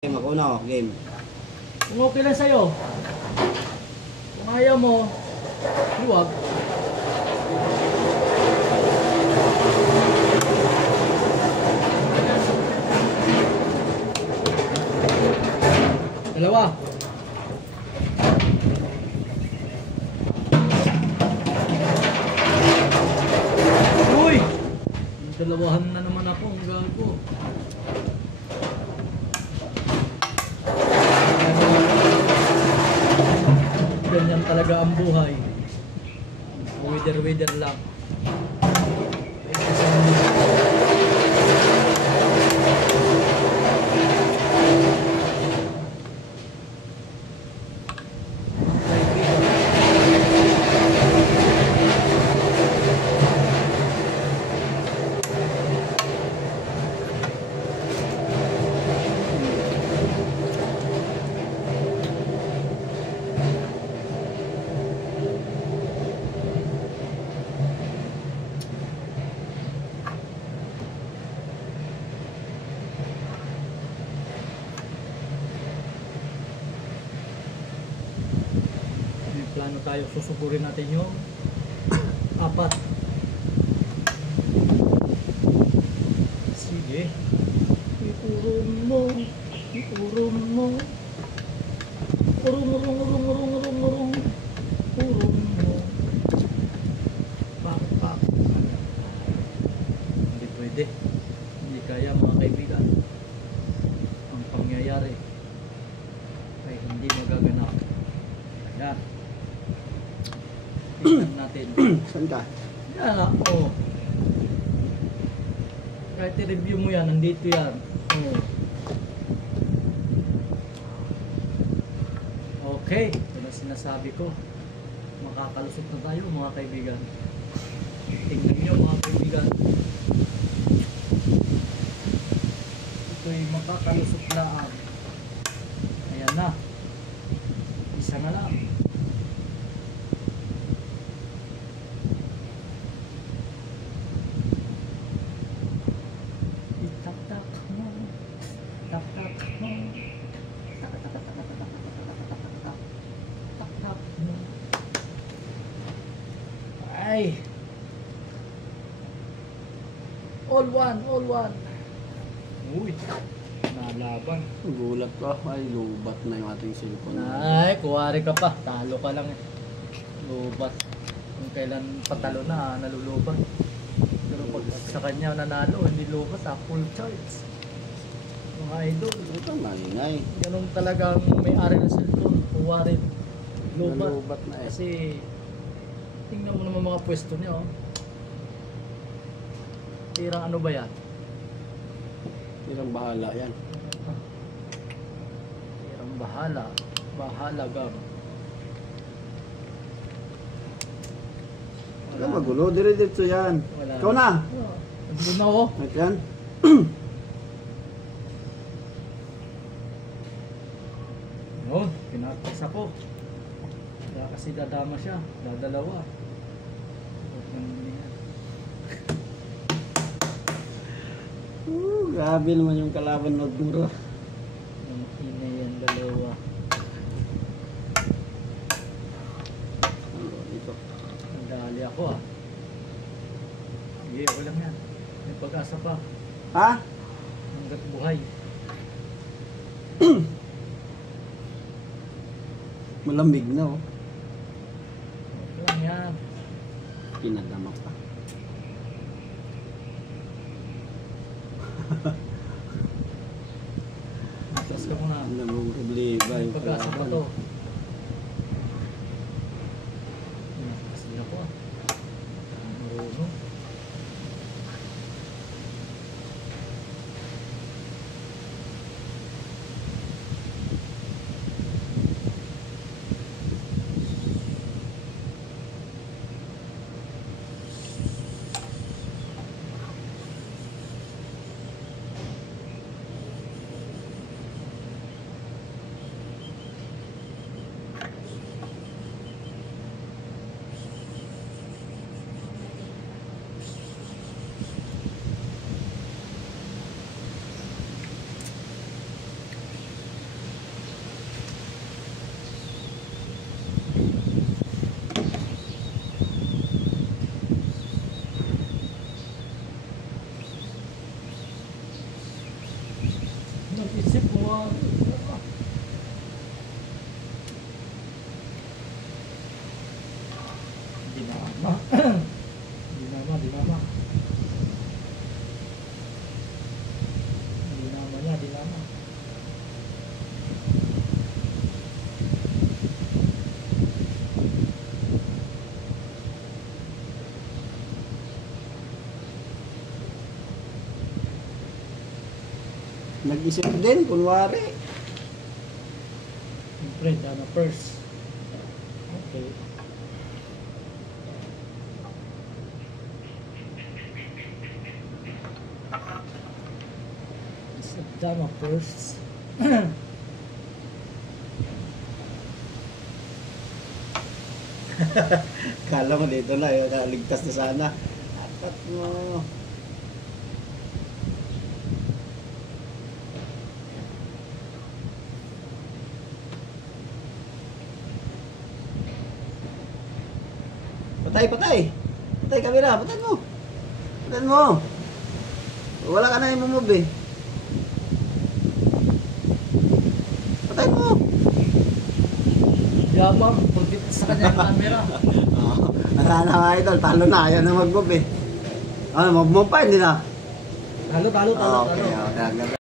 Game ako na, game. Kung okay lang sa'yo. Kung ayaw mo, huwag. Dalawa. Uy! Dalawahan na naman ako, ang gago. Ganyan talaga ang buhay. Wither lang. Plano tayo, susugurin natin yung apat. Sige. Iurong mo. Iurong mo. Urong. Urong mo. Pak. Hindi pwede. Hindi kaya mga kaibigan. Ang pangyayari ay hindi magaganap. Ayan. Tingnan natin. Saan ka? Yan nga, oo. Kahit i-review mo yan, nandito yan. Oo. Okay, ito na sinasabi ko. Makakalusot na tayo mga kaibigan. Tingnan nyo mga kaibigan. Ito'y makakalusot na. Ayan na. Isa na lang. Ay, all one. Uy, nalaban. Gulat ko. Ay, lubat na yung ating cellphone. Ay, kuwari ka pa. Talo ka lang eh. Lubat. Kung kailan patalo na, nalulubat. Pero pag sa kanya nanalo, hindi lubat ha. Full charge. Mga idol. Ito, maingay. Ganun talagang may-ari ng cellphone. Kuwari. Lubat. Nalubat na eh. Kasi tingnan mo naman mga pwesto niya, oh. Tirang ano ba yan? Tirang bahala yan. Tirang bahala. Bahala gam. Wala magulo. Dire-diretso yan. Wala. Ikaw na. Nandun na ako. Right yan. Yun, pinatas ako. Kaya kasi dadama siya. Dadalawa. Grabe naman yung kalaban na duro. Ang ina yan, dalawa. Ito. Nadali ako ah. Sige, okay lang yan. May pag-asa pa. Ha? Hanggat buhay. Malamig na oh. Okay lang yan. Pinadama pa. Atlas ka muna. Alam mo, problema May yung pag-asa pa kalaban. to. Kasi ako ah. Marunong. Isip mo, dinama. Dinama. Dinama niya, dinama. Nag-isip din, kunwari. Siyempre, dama first. Okay. Isa dama first. Kala mo dito na, yun, ligtas na sana. Apat mo. Patay, patay. Patay kamera, patay mo. Patay mo. Wala ka na yung move eh. Patay mo. Yabang, pagkit sa kanya yung camera. Wala na mga idol, talo na, ayaw na mag-move eh. Ano, mag-move pa, hindi na. Talo. Okay, okay.